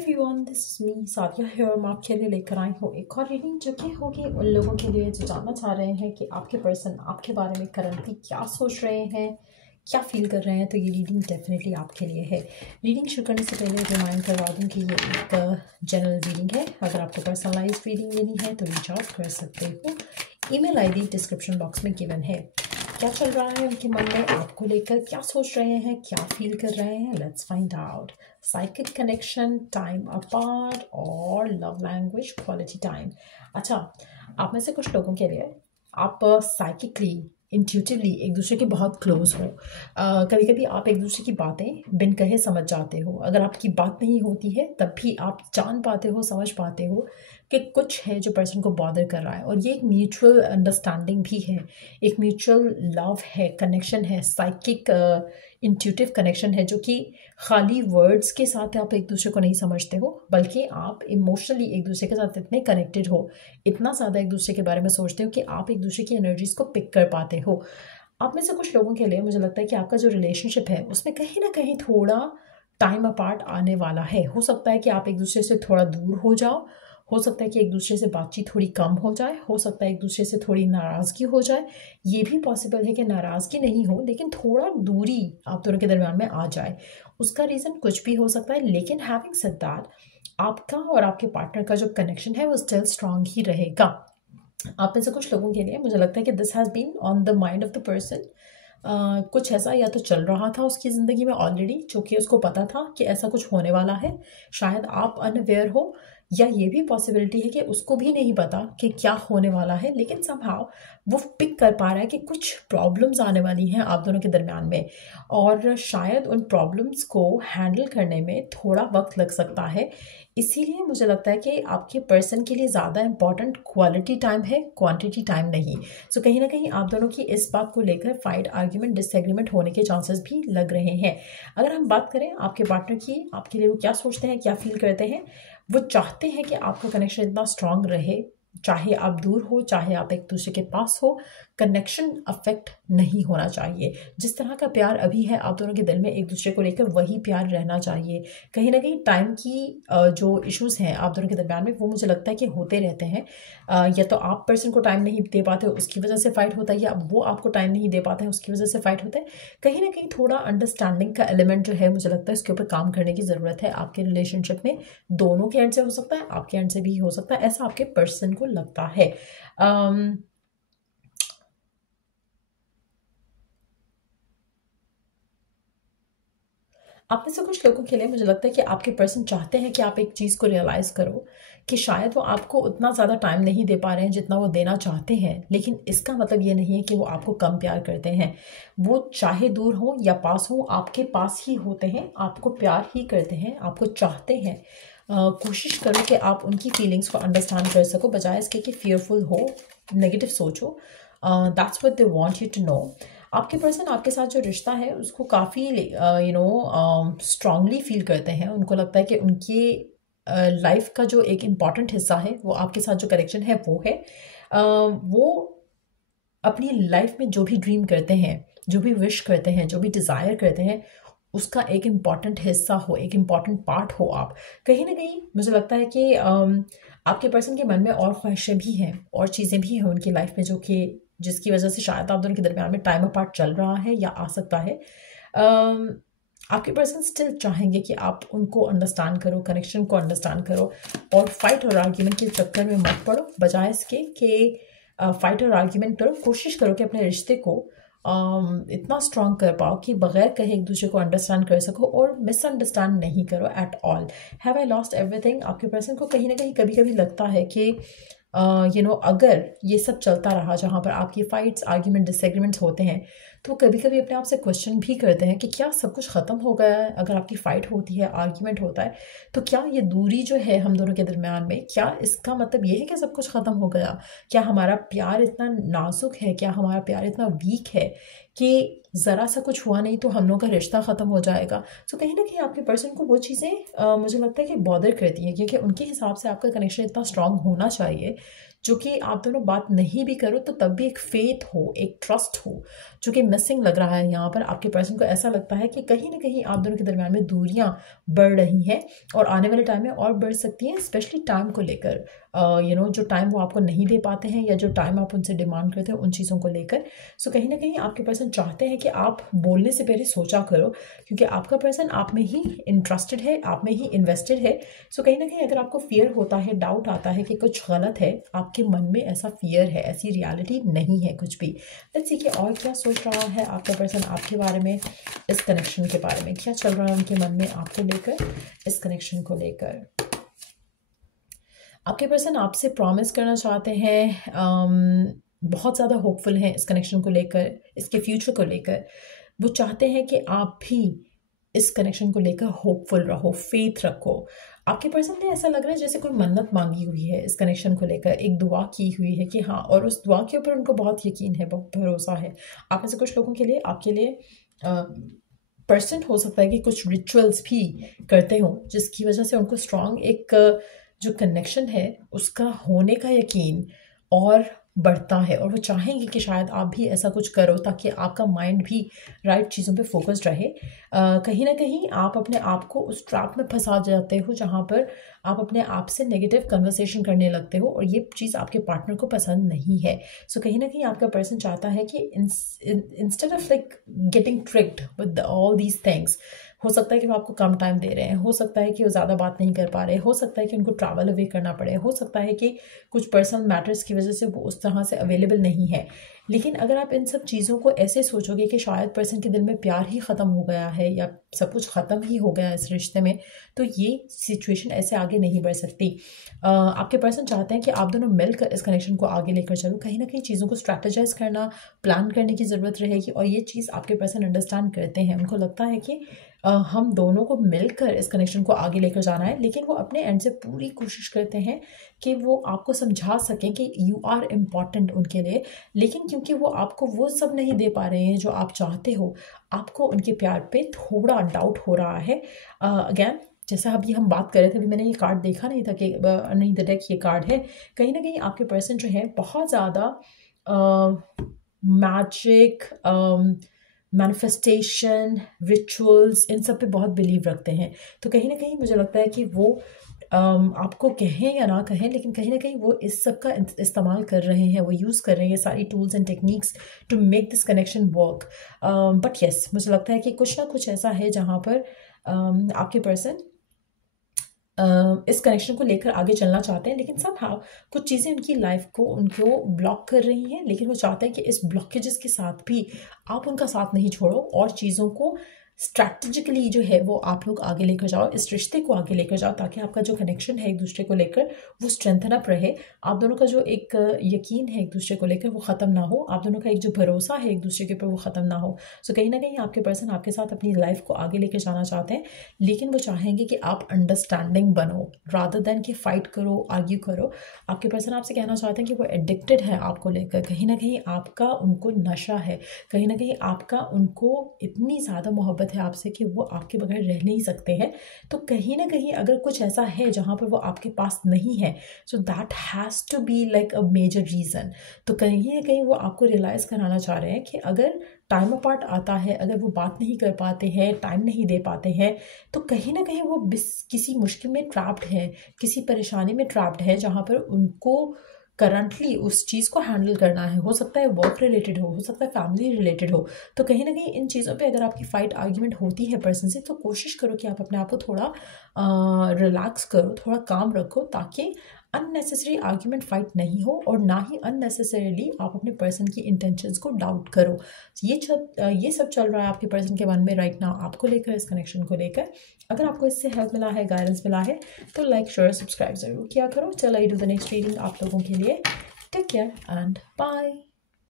Everyone, this is me Sadia here. मैं आपके लिए लेकर आई हूँ एक और रीडिंग जो कि होगी उन लोगों के लिए जो जानना चाह रहे हैं कि आपके पर्सन आपके बारे में करंटली क्या सोच रहे हैं, क्या फील कर रहे हैं। तो ये रीडिंग डेफिनेटली आपके लिए है। रीडिंग शुरू करने से पहले रिमाइंड करवा दूँ कि ये एक जनरल रीडिंग है। अगर आपको पर्सनलाइज रीडिंग लेनी है तो रीच आउट कर सकते हो। ईमेल आईडी डिस्क्रिप्शन बॉक्स में गिवन है। क्या चल रहा है उनके मन में आपको लेकर, क्या सोच रहे हैं, क्या फील कर रहे हैं, let's find out. Psychic connection, time apart और लव लैंग्वेज क्वालिटी टाइम। अच्छा, आप में से कुछ लोगों के लिए आप साइकिकली इंट्यूटिवली एक दूसरे के बहुत क्लोज हो। कभी कभी आप एक दूसरे की बातें बिन कहे समझ जाते हो। अगर आपकी बात नहीं होती है तब भी आप जान पाते हो, समझ पाते हो कि कुछ है जो पर्सन को बॉदर कर रहा है। और ये एक म्यूचुअल अंडरस्टैंडिंग भी है, एक म्यूचुअल लव है, कनेक्शन है, साइकिक इंट्यूटिव कनेक्शन है, जो कि खाली वर्ड्स के साथ आप एक दूसरे को नहीं समझते हो, बल्कि आप इमोशनली एक दूसरे के साथ इतने कनेक्टेड हो, इतना ज़्यादा एक दूसरे के बारे में सोचते हो कि आप एक दूसरे की एनर्जीज को पिक कर पाते हो। आप में से कुछ लोगों के लिए मुझे लगता है कि आपका जो रिलेशनशिप है उसमें कहीं ना कहीं थोड़ा टाइम अपार्ट आने वाला है। हो सकता है कि आप एक दूसरे से थोड़ा दूर हो जाओ, हो सकता है कि एक दूसरे से बातचीत थोड़ी कम हो जाए, हो सकता है एक दूसरे से थोड़ी नाराज़गी हो जाए। ये भी पॉसिबल है कि नाराज़गी नहीं हो लेकिन थोड़ा दूरी आप दोनों के दरम्यान में आ जाए। उसका रीज़न कुछ भी हो सकता है, लेकिन हैविंग सेड दैट, आपका और आपके पार्टनर का जो कनेक्शन है वो स्टिल स्ट्रांग ही रहेगा। आप में से कुछ लोगों के लिए मुझे लगता है कि this has been on the mind of the person. कुछ ऐसा या तो चल रहा था उसकी ज़िंदगी में ऑलरेडी, जो कि उसको पता था कि ऐसा कुछ होने वाला है। शायद आप अनअवेयर हो, या ये भी पॉसिबिलिटी है कि उसको भी नहीं पता कि क्या होने वाला है, लेकिन समहाउ वो पिक कर पा रहा है कि कुछ प्रॉब्लम्स आने वाली हैं आप दोनों के दरमियान में, और शायद उन प्रॉब्लम्स को हैंडल करने में थोड़ा वक्त लग सकता है। इसीलिए मुझे लगता है कि आपके पर्सन के लिए ज़्यादा इंपॉर्टेंट क्वालिटी टाइम है, क्वांटिटी टाइम नहीं। सो कहीं ना कहीं आप दोनों की इस बात को लेकर फाइट, आर्ग्यूमेंट, डिसएग्रीमेंट होने के चांसेस भी लग रहे हैं। अगर हम बात करें आपके पार्टनर की, आपके लिए वो क्या सोचते हैं, क्या फील करते हैं, वो चाहते हैं कि आपका कनेक्शन इतना स्ट्रांग रहे, चाहे आप दूर हो, चाहे आप एक दूसरे के पास हो, कनेक्शन अफेक्ट नहीं होना चाहिए। जिस तरह का प्यार अभी है आप दोनों के दिल में एक दूसरे को लेकर, वही प्यार रहना चाहिए। कहीं ना कहीं टाइम की जो इश्यूज हैं आप दोनों के दरम्यान में, वो मुझे लगता है कि होते रहते हैं। या तो आप पर्सन को टाइम नहीं दे पाते हो उसकी वजह से फाइट होता है, या वो आपको टाइम नहीं दे पाते हैं उसकी वजह से फाइट होता है। कहीं ना कहीं थोड़ा अंडरस्टैंडिंग का एलिमेंट जो है, मुझे लगता है इसके ऊपर काम करने की ज़रूरत है आपके रिलेशनशिप में। दोनों के एंड से हो सकता है, आपके एंड से भी हो सकता है, ऐसा आपके पर्सन को लगता है। आप में से कुछ लोगों के लिए मुझे लगता है कि आपके पर्सन चाहते हैं कि आप एक चीज़ को रियलाइज़ करो कि शायद वो आपको उतना ज़्यादा टाइम नहीं दे पा रहे हैं जितना वो देना चाहते हैं, लेकिन इसका मतलब ये नहीं है कि वो आपको कम प्यार करते हैं। वो चाहे दूर हो या पास हो, आपके पास ही होते हैं, आपको प्यार ही करते हैं, आपको चाहते हैं। कोशिश करो कि आप उनकी फीलिंग्स को अंडरस्टैंड कर सको, बजाय इसके कि fearful हो, नेगेटिव सोचो। That's what they want you to know. आपके पर्सन आपके साथ जो रिश्ता है उसको काफ़ी स्ट्रांगली फील करते हैं। उनको लगता है कि उनकी लाइफ का जो एक इम्पॉर्टेंट हिस्सा है वो आपके साथ जो कनेक्शन है वो है। वो अपनी लाइफ में जो भी ड्रीम करते हैं, जो भी विश करते हैं, जो भी डिज़ायर करते हैं, उसका एक इम्पॉर्टेंट हिस्सा हो, एक इम्पॉर्टेंट पार्ट हो आप। कहीं ना कहीं मुझे लगता है कि आपके पर्सन के मन में और ख्वाहिशें भी हैं और चीज़ें भी हैं उनकी लाइफ में, जो कि जिसकी वजह से शायद आप दोनों के दरमियान में टाइम अपार्ट चल रहा है या आ सकता है। आपके पर्सन स्टिल चाहेंगे कि आप उनको अंडरस्टैंड करो, कनेक्शन को अंडरस्टैंड करो, और फाइट और आर्ग्यूमेंट के चक्कर में मत पड़ो। बजाय इसके कि फाइट और आर्ग्यूमेंट करो, कोशिश करो कि अपने रिश्ते को इतना स्ट्रांग कर पाओ कि बगैर कहे एक दूसरे को अंडरस्टैंड कर सको, और मिसअंडरस्टैंड नहीं करो at all. Have I lost everything? आपके पर्सन को कहीं ना कहीं कभी कभी लगता है कि अगर ये सब चलता रहा, जहाँ पर आपकी फाइट्स, आर्ग्यूमेंट, डिसएग्रीमेंट्स होते हैं, तो कभी कभी अपने आप से क्वेश्चन भी करते हैं कि क्या सब कुछ ख़त्म हो गया है? अगर आपकी फ़ाइट होती है, आर्ग्यूमेंट होता है, तो क्या ये दूरी जो है हम दोनों के दरमियान में, क्या इसका मतलब ये है कि सब कुछ ख़त्म हो गया? क्या हमारा प्यार इतना नाजुक है, क्या हमारा प्यार इतना वीक है कि ज़रा सा कुछ हुआ नहीं तो हम लोग का रिश्ता ख़त्म हो जाएगा? तो कहीं ना कहीं आपके पर्सन को वो चीज़ें मुझे लगता है कि बॉदर करती हैं, क्योंकि उनके हिसाब से आपका कनेक्शन इतना स्ट्रांग होना चाहिए, जो कि आप दोनों बात नहीं भी करो तो तब भी एक फेथ हो, एक ट्रस्ट हो, जो कि मिसिंग लग रहा है यहाँ पर। आपके पर्सन को ऐसा लगता है कि कहीं ना कहीं आप दोनों के दरमियान में दूरियां बढ़ रही हैं और आने वाले टाइम में और बढ़ सकती हैं, स्पेशली टाइम को लेकर। जो टाइम वो आपको नहीं दे पाते हैं या जो टाइम आप उनसे डिमांड करते हैं उन चीज़ों को लेकर। सो कहीं ना कहीं आपके पर्सन चाहते हैं कि आप बोलने से पहले सोचा करो, क्योंकि आपका पर्सन आप में ही इंटरेस्टेड है, आप में ही इन्वेस्टेड है। सो कहीं ना कहीं अगर आपको फियर होता है, डाउट आता है कि कुछ गलत है, आपके मन में ऐसा फियर है, ऐसी रियलिटी नहीं है कुछ भी। लेट्स सी कि और क्या सोच रहा है आपका पर्सन आपके बारे में, इस कनेक्शन के बारे में क्या चल रहा है उनके मन में आपको लेकर, इस कनेक्शन को लेकर। आपके पर्सन आपसे प्रॉमिस करना चाहते हैं, बहुत ज़्यादा होपफुल हैं इस कनेक्शन को लेकर, इसके फ्यूचर को लेकर। वो चाहते हैं कि आप भी इस कनेक्शन को लेकर होपफुल रहो, फेथ रखो। आपके पर्सन ने ऐसा लग रहा है जैसे कोई मन्नत मांगी हुई है इस कनेक्शन को लेकर, एक दुआ की हुई है कि हाँ, और उस दुआ के ऊपर उनको बहुत यकीन है, बहुत भरोसा है। आप में से कुछ लोगों के लिए, आपके लिए पर्सन हो सकता है कि कुछ रिचुअल्स भी करते हों, जिसकी वजह से उनको स्ट्रॉन्ग एक जो कनेक्शन है उसका होने का यकीन और बढ़ता है, और वो चाहेंगे कि शायद आप भी ऐसा कुछ करो ताकि आपका माइंड भी राइट चीज़ों पे फोकस्ड रहे। कहीं ना कहीं आप अपने आप को उस ट्रैप में फंसा जाते हो जहाँ पर आप अपने आप से नेगेटिव कन्वर्सेशन करने लगते हो, और ये चीज़ आपके पार्टनर को पसंद नहीं है। सो कहीं ना कहीं आपका पर्सन चाहता है कि instead of like getting tricked with all these things, हो सकता है कि वो आपको कम टाइम दे रहे हैं, हो सकता है कि वो ज़्यादा बात नहीं कर पा रहे, हो सकता है कि उनको ट्रैवल अवे करना पड़े, हो सकता है कि कुछ पर्सनल मैटर्स की वजह से वो उस तरह से अवेलेबल नहीं है। लेकिन अगर आप इन सब चीज़ों को ऐसे सोचोगे कि शायद पर्सन के दिल में प्यार ही ख़त्म हो गया है या सब कुछ ख़त्म ही हो गया है इस रिश्ते में, तो ये सिचुएशन ऐसे आगे नहीं बढ़ सकती। आपके पर्सन चाहते हैं कि आप दोनों मिलकर इस कनेक्शन को आगे लेकर चलो। कहीं ना कहीं चीज़ों को स्ट्रैटेजाइज करना, प्लान करने की ज़रूरत रहेगी, और ये चीज़ आपके पर्सन अंडरस्टैंड करते हैं। उनको लगता है कि हम दोनों को मिलकर इस कनेक्शन को आगे लेकर जाना है, लेकिन वो अपने एंड से पूरी कोशिश करते हैं कि वो आपको समझा सकें कि यू आर इम्पॉर्टेंट उनके लिए। लेकिन क्योंकि वो आपको वो सब नहीं दे पा रहे हैं जो आप चाहते हो, आपको उनके प्यार पे थोड़ा डाउट हो रहा है। अगेन, जैसा अभी हम बात कर रहे थे, अभी मैंने ये कार्ड देखा नहीं था कि नहीं द डेक ये कार्ड है। कहीं ना कहीं आपके पर्सन जो है बहुत ज़्यादा मैजिक, मैनिफेस्टेशन, रिचुअल्स, इन सब पे बहुत बिलीव रखते हैं। तो कहीं ना कहीं मुझे लगता है कि वो आपको कहें या ना कहें, लेकिन कहीं ना कहीं वो इस सब का इस्तेमाल कर रहे हैं, वो यूज़ कर रहे हैं सारी tools and techniques to make this connection work. But yes, मुझे लगता है कि कुछ ना कुछ ऐसा है जहाँ पर आपके पर्सन इस कनेक्शन को लेकर आगे चलना चाहते हैं, लेकिन समहाउ कुछ चीज़ें उनकी लाइफ को उनको ब्लॉक कर रही हैं। लेकिन वो चाहते हैं कि इस ब्लॉकेजेस के साथ भी आप उनका साथ नहीं छोड़ो और चीज़ों को स्ट्रैटेजिकली जो है वो आप लोग आगे लेकर जाओ, इस रिश्ते को आगे लेकर जाओ, ताकि आपका जो कनेक्शन है एक दूसरे को लेकर वो स्ट्रेंथन अप रहे। आप दोनों का जो एक यकीन है एक दूसरे को लेकर वो ख़त्म ना हो, आप दोनों का एक जो भरोसा है एक दूसरे के ऊपर वो ख़त्म ना हो। सो कहीं ना कहीं आपके पर्सन आपके साथ अपनी लाइफ को आगे लेकर जाना चाहते हैं, लेकिन वो चाहेंगे कि आप अंडरस्टैंडिंग बनो रादर देन कि फाइट करो, आर्ग्यू करो। आपके पर्सन आपसे कहना चाहते हैं कि वो एडिक्टेड है आपको लेकर, कहीं ना कहीं आपका उनको नशा है, कहीं ना कहीं आपका उनको इतनी ज़्यादा मोहब्बत है आपसे कि वो आपके बगैर रह नहीं सकते हैं। तो कहीं ना कहीं अगर कुछ ऐसा है जहाँ पर वो आपके पास नहीं है, so that has to be like a major reason. तो कहीं ना कहीं वो आपको रियलाइज़ कराना चाह रहे हैं कि अगर टाइम अपार्ट आता है, अगर वो बात नहीं कर पाते हैं, टाइम नहीं दे पाते हैं, तो कहीं ना कहीं वो किसी मुश्किल में ट्रैप्ड है, किसी परेशानी में ट्रैप्ड है जहाँ पर उनको करंटली उस चीज़ को हैंडल करना है। हो सकता है वर्क रिलेटेड हो सकता है फैमिली रिलेटेड हो। तो कहीं ना कहीं इन चीज़ों पे अगर आपकी फाइट आर्ग्यूमेंट होती है पर्सन से, तो कोशिश करो कि आप अपने आप को थोड़ा रिलैक्स करो, थोड़ा काम रखो, ताकि अननेसेसरी आर्ग्यूमेंट फाइट नहीं हो और ना ही अननेसेसरीली आप अपने पर्सन की इंटेंशंस को डाउट करो। ये सब चल रहा है आपके पर्सन के मन में राइट नाउ आपको लेकर, इस कनेक्शन को लेकर। अगर आपको इससे हेल्प मिला है, गाइडेंस मिला है, तो लाइक शेयर सब्सक्राइब ज़रूर किया करो। चलो I do the next reading आप लोगों के लिए। Take care and bye.